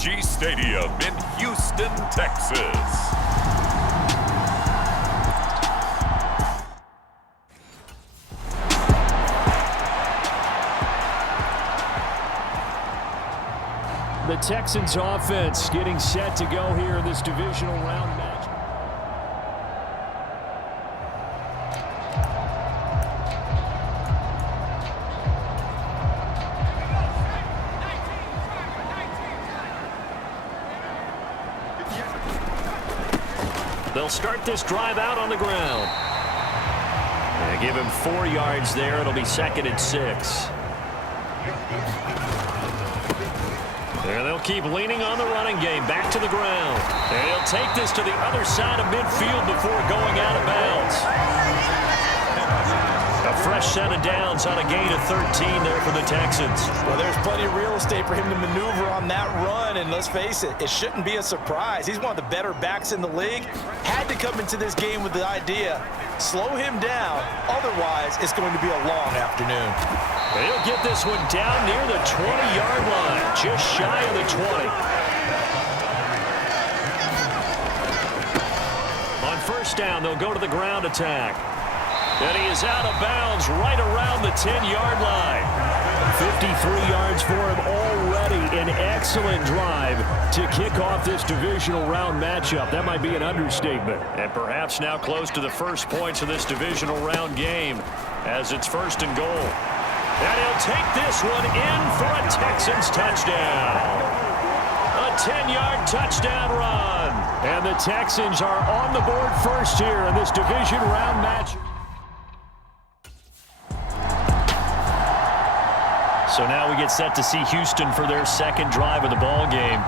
AT&T Stadium in Houston, Texas. The Texans offense getting set to go here in this divisional round match. They'll start this drive out on the ground. They give him 4 yards there. It'll be 2nd and 6. And they'll keep leaning on the running game. Back to the ground. And he'll take this to the other side of midfield before going out of bounds. A fresh set of downs on a gain of 13 there for the Texans. Well, there's plenty of real estate for him to maneuver on that run, and let's face it, it shouldn't be a surprise. He's one of the better backs in the league. Had to come into this game with the idea, slow him down, otherwise it's going to be a long afternoon. He'll get this one down near the 20-yard line, just shy of the 20. On first down, they'll go to the ground attack. And he is out of bounds right around the 10-yard line. 53 yards for him already. An excellent drive to kick off this divisional round matchup. That might be an understatement. And perhaps now close to the first points of this divisional round game as it's 1st and goal. And he'll take this one in for a Texans touchdown. A 10-yard touchdown run. And the Texans are on the board first here in this division round match. So now we get set to see Houston for their 2nd drive of the ball game.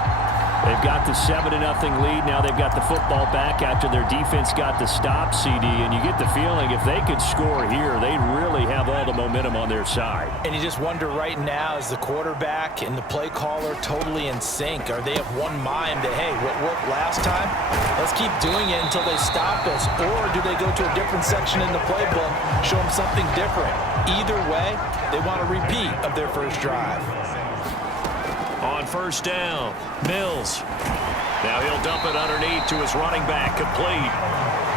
They've got the 7-0 lead. Now they've got the football back after their defense got the stop, CD. And you get the feeling if they could score here, they'd really have all the momentum on their side. And you just wonder right now, is the quarterback and the play caller totally in sync? Are they of one mind that, hey, what worked last time? Let's keep doing it until they stop us. Or do they go to a different section in the playbook, show them something different? Either way, they want a repeat of their first drive. On first down, Mills. Now he'll dump it underneath to his running back, complete.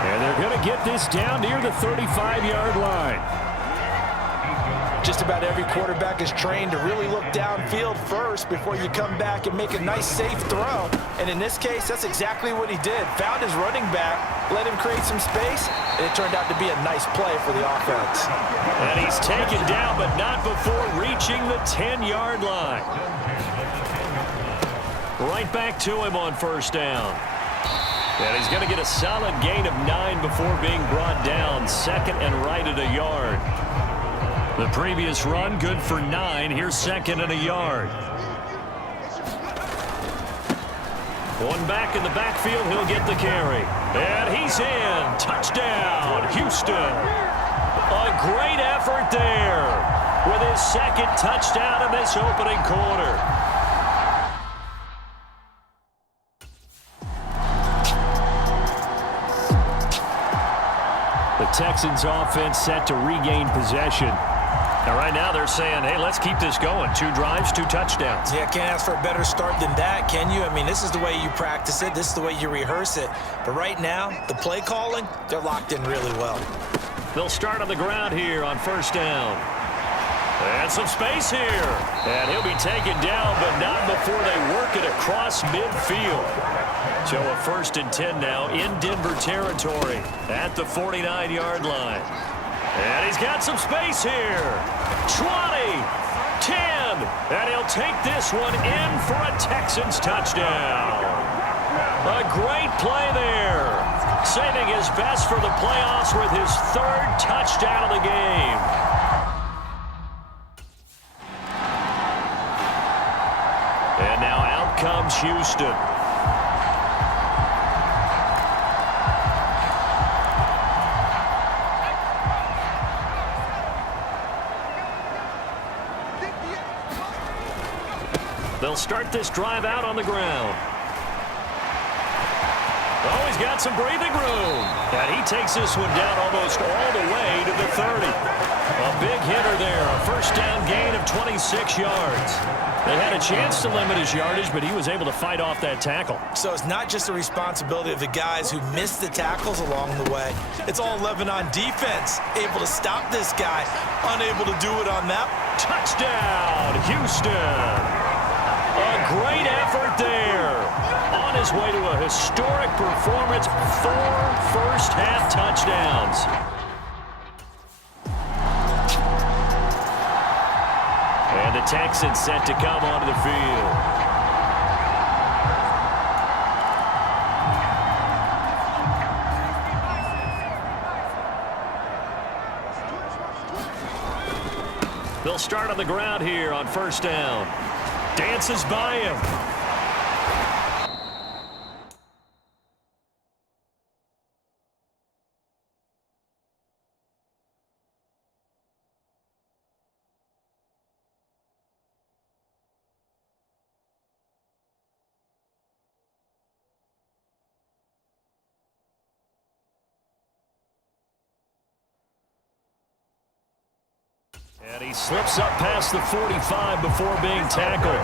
And they're going to get this down near the 35-yard line. Just about every quarterback is trained to really look downfield first before you come back and make a nice, safe throw. And in this case, that's exactly what he did. Found his running back, let him create some space, and it turned out to be a nice play for the offense. And he's taken down, but not before reaching the 10-yard line. Right back to him on first down. And he's going to get a solid gain of 9 before being brought down. 2nd and right at a yard. The previous run, good for 9. Here's 2nd and a yard. One back in the backfield, he'll get the carry. And he's in. Touchdown, Houston. A great effort there with his 2nd touchdown of this opening quarter. The Texans offense set to regain possession. And right now they're saying, hey, let's keep this going. 2 drives, 2 touchdowns. Yeah, can't ask for a better start than that, can you? I mean, this is the way you practice it. This is the way you rehearse it. But right now, the play calling, they're locked in really well. They'll start on the ground here on first down. And some space here. And he'll be taken down, but not before they work it across midfield. So a 1st and 10 now in Denver territory at the 49-yard line. And he's got some space here. 20, 10, and he'll take this one in for a Texans touchdown. A great play there. Saving his best for the playoffs with his 3rd touchdown of the game. And now out comes Houston. They'll start this drive out on the ground. Oh, he's got some breathing room. And he takes this one down almost all the way to the 30. A big hitter there. A first down gain of 26 yards. They had a chance to limit his yardage, but he was able to fight off that tackle. So it's not just the responsibility of the guys who missed the tackles along the way. It's all 11 on defense, able to stop this guy, unable to do it on that. Touchdown, Houston. A great effort there. On his way to a historic performance, 4 first-half touchdowns. And the Texans set to come onto the field. They'll start on the ground here on first down. Dances by him. And he slips up past the 45 before being tackled.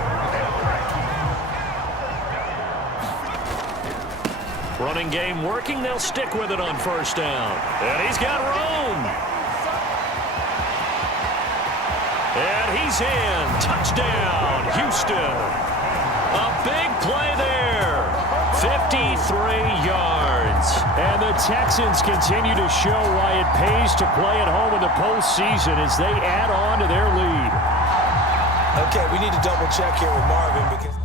Running game working. They'll stick with it on first down. And he's got room. And he's in. Touchdown, Houston. A big play there. 53 yards. And the Texans continue to show why it pays to play at home in the postseason as they add on to their lead. Okay, we need to double check here with Marvin because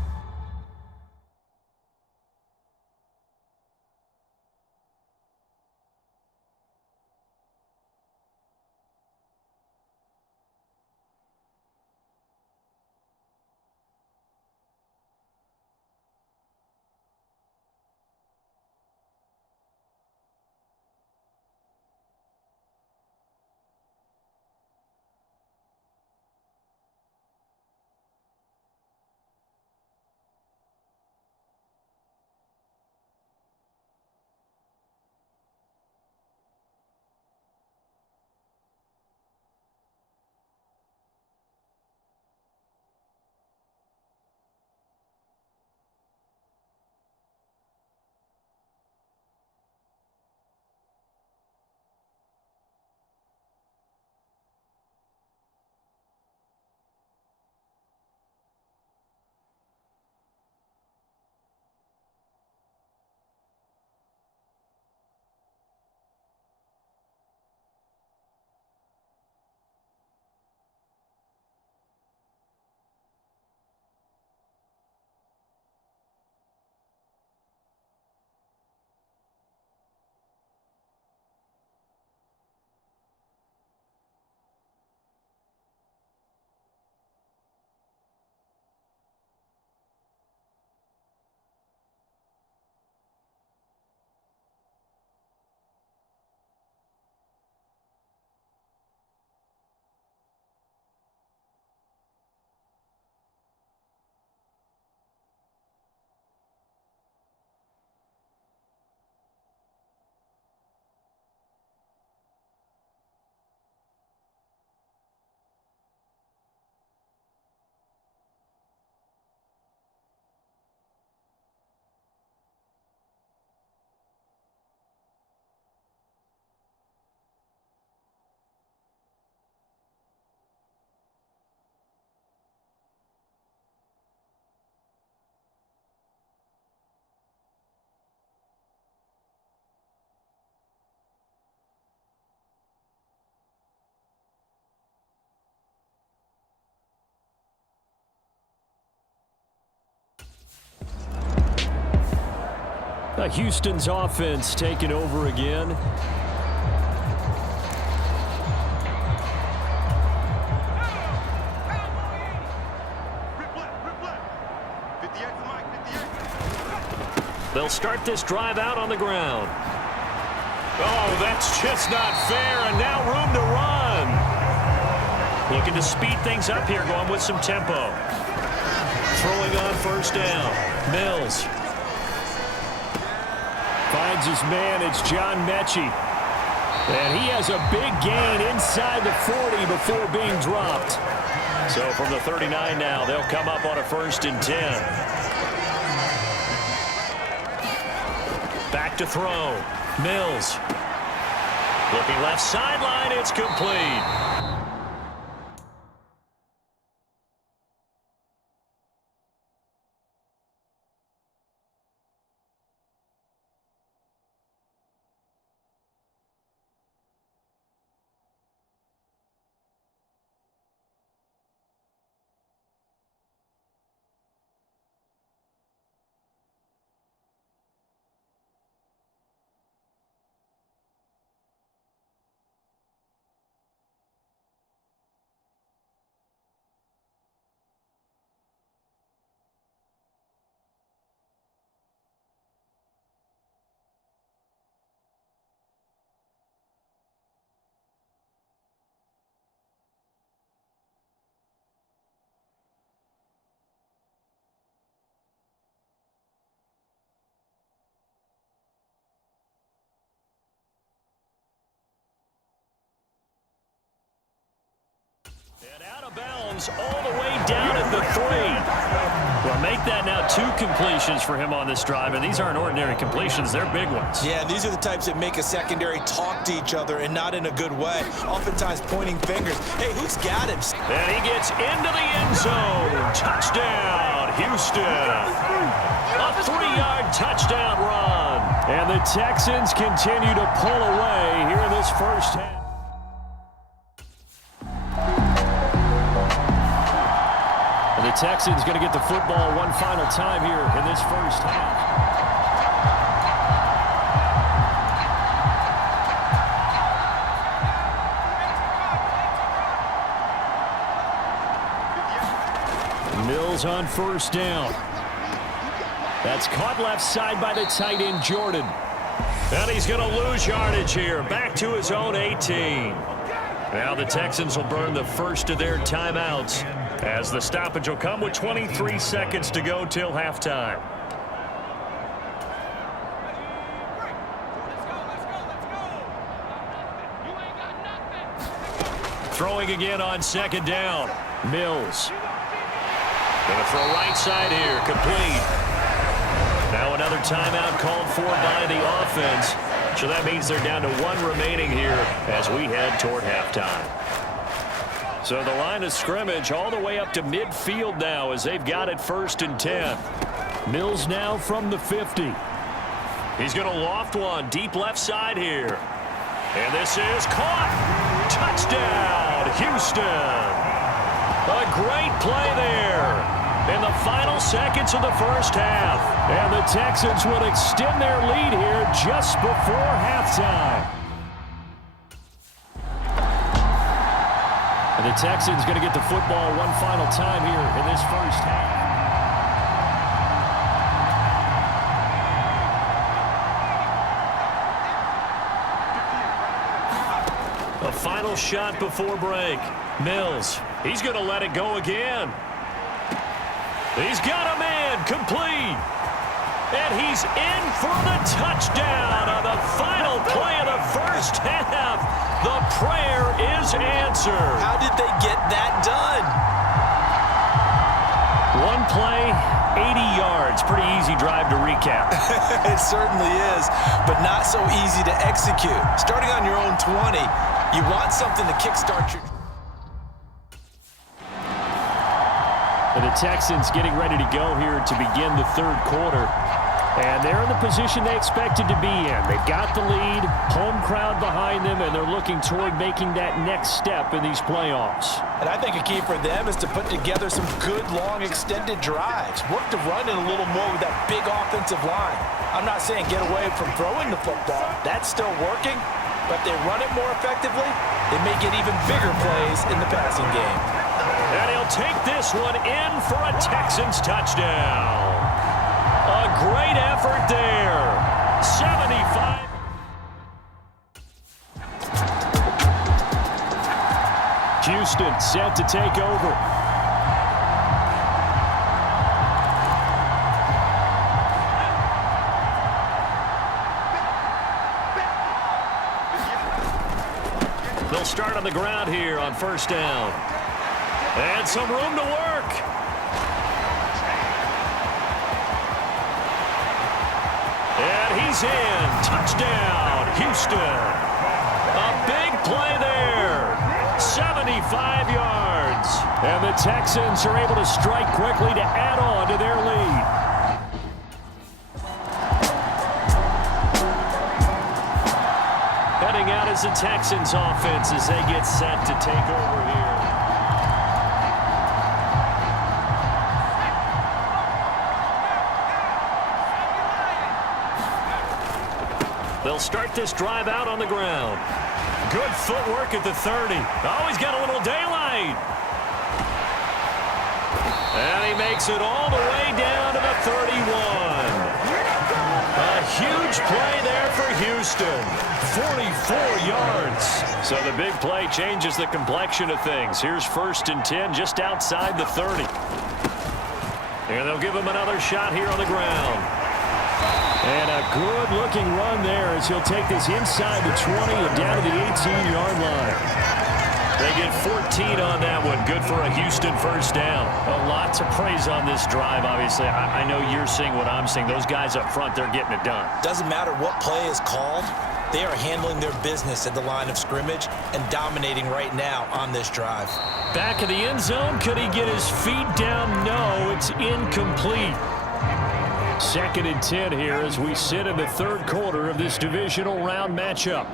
Houston's offense taking over again. They'll start this drive out on the ground. Oh, that's just not fair, and now room to run. Looking to speed things up here, going with some tempo. Throwing on first down. Mills. finds his man. It's John Mechie. And he has a big gain inside the 40 before being dropped. So from the 39 now, they'll come up on a 1st and 10. Back to throw. Mills. Looking left sideline. It's complete. And out of bounds all the way down at the 3. Well, make that now 2 completions for him on this drive, and these aren't ordinary completions. They're big ones. Yeah, these are the types that make a secondary talk to each other and not in a good way, oftentimes pointing fingers. Hey, who's got him? And he gets into the end zone. Touchdown, Houston. A 3-yard touchdown run. And the Texans continue to pull away here in this first half. The Texans going to get the football one final time here in this first half. Mills on 1st down. That's caught left side by the tight end, Jordan. And he's going to lose yardage here. Back to his own 18. Now the Texans will burn the first of their timeouts, as the stoppage will come with 23 seconds to go till halftime. Throwing again on 2nd down. Mills. Going to throw right side here. Complete. Now another timeout called for by the offense. So that means they're down to 1 remaining here as we head toward halftime. So the line of scrimmage all the way up to midfield now as they've got it 1st and 10. Mills now from the 50. He's going to loft one deep left side here. And this is caught. Touchdown, Houston. A great play there in the final seconds of the first half. And the Texans would extend their lead here just before halftime. And the Texans going to get the football one final time here in this first half. A final shot before break. Mills, he's going to let it go again. He's got a man, complete. And he's in for the touchdown on the final play of the first half. The prayer is answered. How did they get that done? One play, 80 yards. Pretty easy drive to recap. It certainly is, but not so easy to execute. Starting on your own 20, you want something to kickstart your... And the Texans getting ready to go here to begin the 3rd quarter. And they're in the position they expected to be in. They've got the lead, home crowd behind them, and they're looking toward making that next step in these playoffs. And I think a key for them is to put together some good, long, extended drives. Work the run in a little more with that big offensive line. I'm not saying get away from throwing the football. That's still working. But if they run it more effectively, they may get even bigger plays in the passing game. And he'll take this one in for a Texans touchdown. A great effort there. 75. Houston set to take over. They'll start on the ground here on first down. And some room to work. And he's in. Touchdown, Houston. A big play there. 75 yards. And the Texans are able to strike quickly to add on to their lead. Heading out as the Texans offense as they get set to take over here. They'll start this drive out on the ground. Good footwork at the 30. Oh, he's got a little daylight. And he makes it all the way down to the 31. A huge play there for Houston. 44 yards. So the big play changes the complexion of things. Here's 1st and 10 just outside the 30. And they'll give him another shot here on the ground. And a good-looking run there as he'll take this inside the 20 and down to the 18-yard line. They get 14 on that one. Good for a Houston first down. A lot to praise on this drive, obviously. I know you're seeing what I'm seeing. Those guys up front, they're getting it done. Doesn't matter what play is called. They are handling their business at the line of scrimmage and dominating right now on this drive. Back in the end zone. Could he get his feet down? No, it's incomplete. 2nd and 10 here as we sit in the 3rd quarter of this divisional round matchup.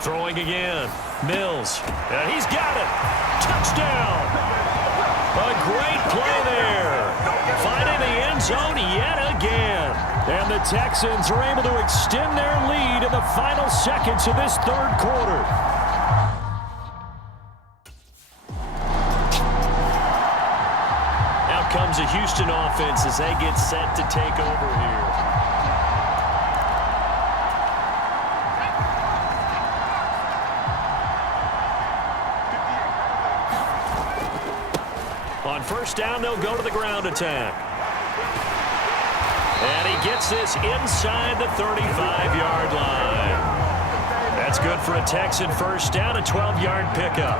Throwing again. Mills. And he's got it. Touchdown. A great play there. Finding the end zone yet again. And the Texans are able to extend their lead in the final seconds of this 3rd quarter. Comes a Houston offense as they get set to take over here. On first down, they'll go to the ground attack. And he gets this inside the 35-yard line. That's good for a Texan first down, a 12-yard pickup.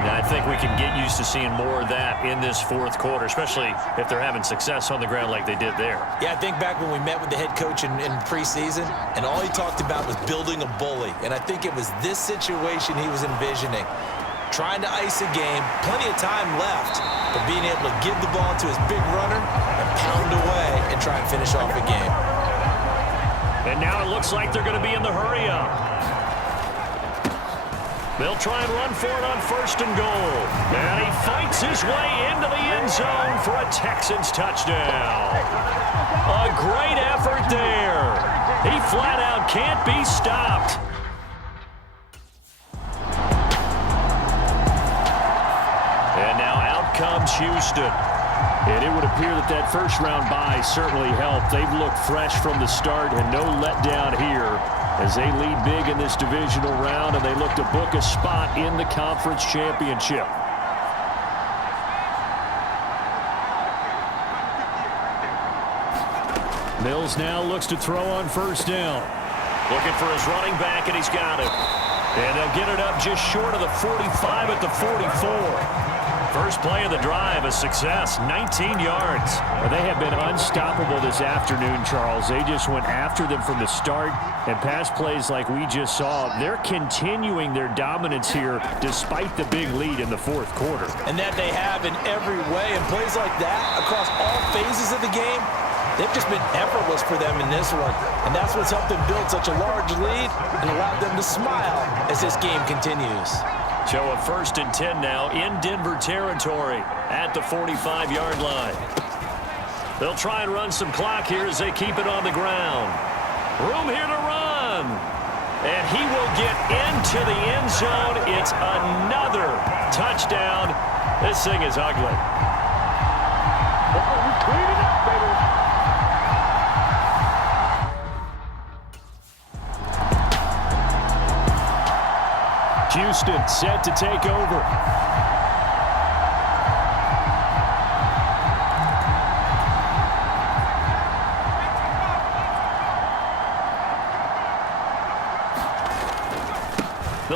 Now, I think we can get used to seeing more of that in this 4th quarter, especially if they're having success on the ground like they did there. Yeah, I think back when we met with the head coach in preseason, and all he talked about was building a bully. And I think it was this situation he was envisioning. Trying to ice a game, plenty of time left, but being able to give the ball to his big runner and pound away and try and finish off a game. And now it looks like they're going to be in the hurry-up. They'll try and run for it on 1st and goal. And he fights his way into the end zone for a Texans touchdown. A great effort there. He flat out can't be stopped. And now out comes Houston. And it would appear that that first-round bye certainly helped. They've looked fresh from the start and no letdown here as they lead big in this divisional round, and they look to book a spot in the conference championship. Mills now looks to throw on first down. Looking for his running back, and he's got it. And they'll get it up just short of the 45 at the 44. First play of the drive, a success, 19 yards. Well, they have been unstoppable this afternoon, Charles. They just went after them from the start, and pass plays like we just saw, they're continuing their dominance here despite the big lead in the 4th quarter. And that they have in every way, and plays like that across all phases of the game, they've just been effortless for them in this one. And that's what's helped them build such a large lead and allowed them to smile as this game continues. So a 1st and 10 now in Denver territory at the 45-yard line. They'll try and run some clock here as they keep it on the ground. Room here to run. And he will get into the end zone. It's another touchdown. This thing is ugly. Clean it up, baby. Houston set to take over.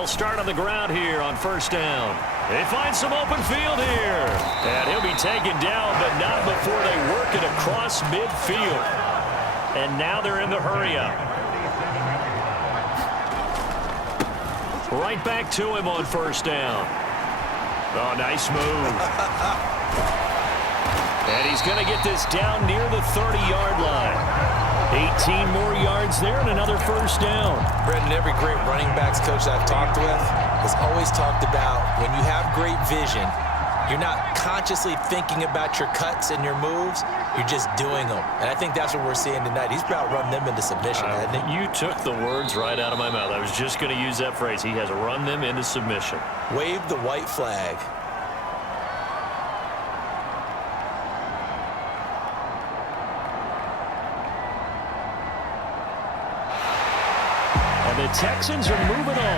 They'll start on the ground here on first down. They find some open field here. And he'll be taken down, but not before they work it across midfield. And now they're in the hurry-up. Right back to him on first down. Oh, nice move. And he's going to get this down near the 30-yard line. 18 more yards there and another first down. Brendan, every great running backs coach I've talked with has always talked about when you have great vision, you're not consciously thinking about your cuts and your moves. You're just doing them. And I think that's what we're seeing tonight. He's about running them into submission, hasn't he? You took the words right out of my mouth. I was just going to use that phrase. He has run them into submission. Wave the white flag. And the Texans are moving on.